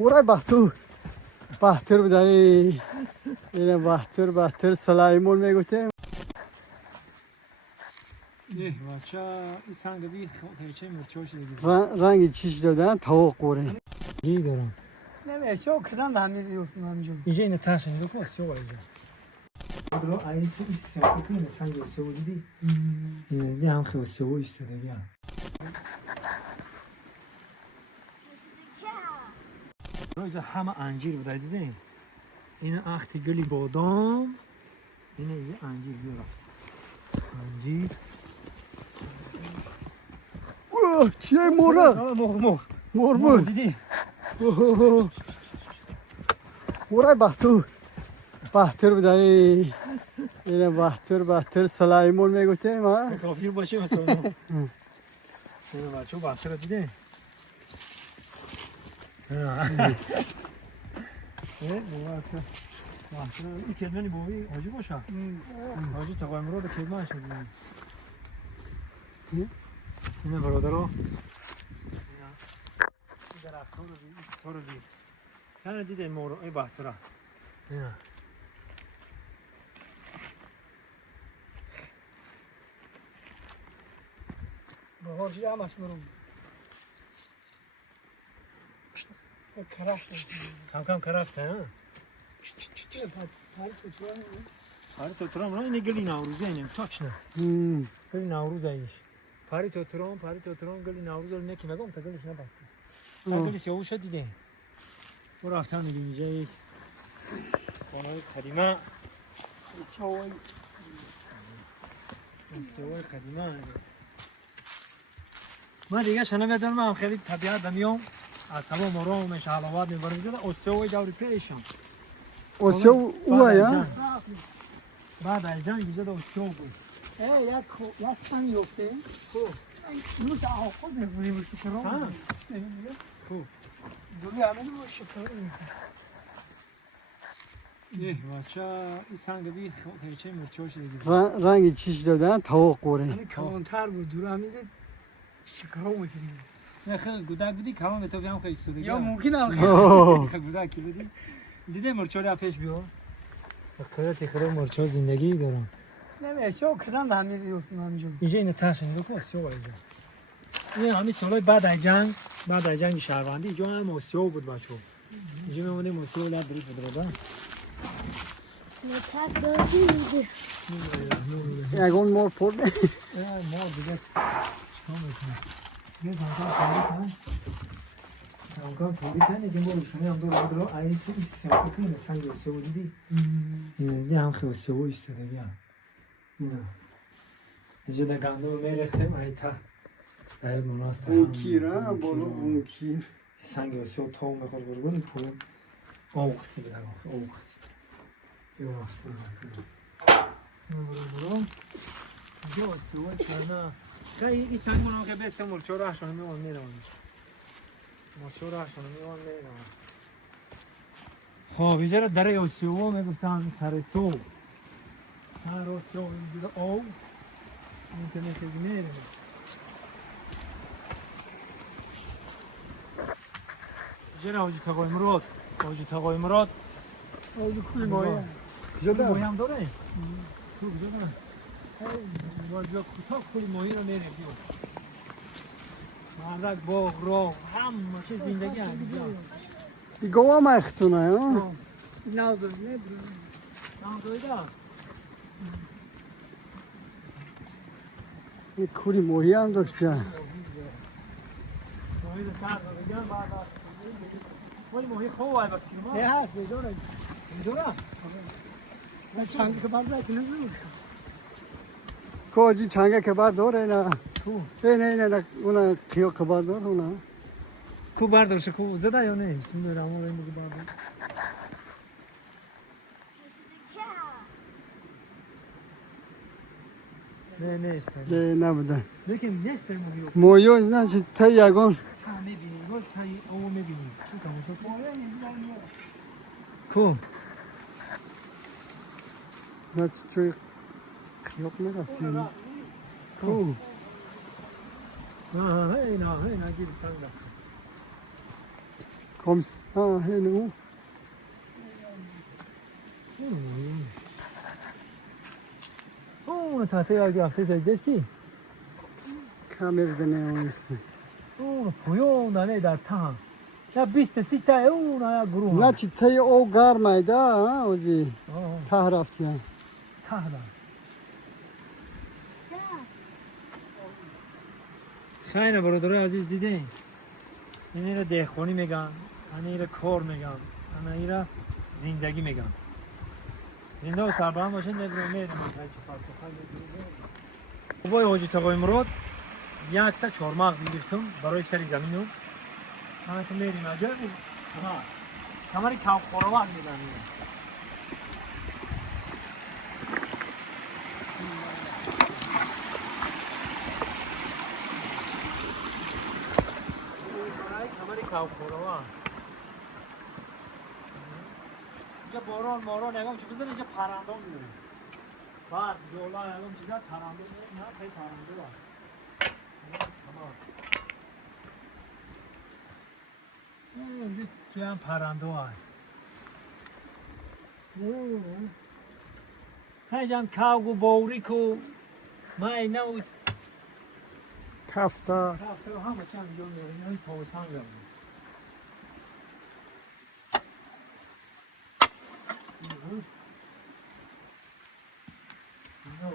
برای بحتر بدهی اینه بحتر سلایمون میگوته نه بچه این سنگ بی خیچه مرچوش دیگه رنگ چیش دادن تاوق قوره گی دارم نه شو کدام همین بیوستم همینجا اینجا اینه تاشن دو کس شو اینجا درو ایسی ایسی فکر سنگ شو دیدی اینه هم خیلی شو ایستاده اینجا همه انجیر بوده دیدین این اخت گلی بادام اینه یه انجیر بیارم انجیر اوه چیه مورا مور دیدی برای بحتر بدهی اینه بحتر سلایمون میگوته ما کافیر باشه مثلا اینه بچه بحتر دیدی این کلمانی بایی حاجی باشه حاجی تقایم رو به کلمان شد اینه برادرها این درخت ها رو بید کنه دیده این مورو این بحتره اینه بهارجی همش برون کرفت کم کرفته ها پاری تو ترام را اینه گلی نوروزه اینه تاچ نه گلی نوروزه ایش پاری تو ترام گلی نوروزه رو نکی نگم تا گلیش نبسته گلی سیاهو شد دیده برو رفتن میگه اینجا یک خانه قدیمه سیاهو قدیمه من دیگه شنه بدن من خیلی طبیعت دمیام از هوا مرام میشه حلاوت میبرم دیده اوسیوی دوری پیشم اوسیو اوه یا بعد از جنگ دیگه دا اوسیو بود یک سن یفته روز آخوز نبودی باشی کرام خوب دوری همه دو باشی کرام نه بچه این سنگ بی خیچه مرچوش دیگه رنگ چیش دادن تاوق قوره همین کلانتر بود دور همیده شکرام میکنیم نه خیلی گودک بودی کمان به تو هم خیلی استوده یا ممکن هم خیلی گودکی بودی دیده مرچوری ها پیش بیار خیلی خیلی مرچو زندگی دارم نه شو کدام همین بیوستم همینجا اینجا اینه تاشن دو کس شو اینجا این همین سالای بعد از جنگ شهروندی اینجا هم موسیو بود بچه اینجا میمونه موسیو لب برید بدرده یکون مور پرده مار دیگه چکا میکنه یه زنگان تولید کنه که برو شنی هم دور بدرو ایسی فکر اینه سنگ سیو دیدی اینه هم خیلی سیو ایستاده اینجا در گندم میرختیم ای تا در مناسته اون کیره بالا اون کیر سنگ سیو تاو میخور برگون پول آوختی بدن آوختی یه وقت برو اینجا سیوی کنه خیلی این سنگ منو که بسته مرچو رو احشانه میوان میروان مرچو رو احشانه میوان میروان خب اینجا رو دره یا سیو میگفتن سر سو سر و سیو اینجا او اینترنت خیلی میرم اینجا رو حاجی تقای مراد اولی کوی مایه کجا ماهی هم داره؟ تو کجا داره؟ واجا کوتاه کلی ماهی رو میره بیو مهرک باغ را همه چه زندگی هم اینجا دیگه هم اختونه ها نازم نه برو نامدایده یه کوری موهی هم داشت چه ماهی رو سر رو بگم بعد ولی ماهی خوب های بس کنم نه هست بداره اینجوره چند که بعد نکنه کوجی چنگه که بار داره نه کو نه اونا کیو کبار داره اونا کو بردارشه کو زده یا نه بسم الله الرحمن الرحیم بگو بردار نه است نبوده لیکن نیست ماهی مویو از نه چی تا یگون تا میبینی گل تایی او میبینی چی تماشا کو نه چوی خیاب نرفتی کو نه گیر سنگ Koms. Hej nu. اون تحته اگه هفته زیدستی Kamer dene oysa. اون پویون دانه در تهم یا 20-30 تا اون یا گروه Значит, tey o garmaydı ha ozi. آه Tahrafti ya. ته دار خیلی برادرای عزیز دیدین این را دهخونی میگن این را کار میگن این را زندگی میگن زنده و سربرهم باشین نگرونه بای حاجی تقای مراد یک تا چهارمغز گرفتم برای سری زمین رو همه که میریم اجا کماری کم خوروان میدن کماری کم خوروان اینجا باران ماران نگم چه بزن اینجا پرندان میدونیم بعد جولا نگم چیزا پرندان میدونیم نه پی پرنده باید اینجا چه هم پرنده هست هجم کاغو باوریکو ما اینو Kafta. کافه همه چند جا میریم این توسان گرم نه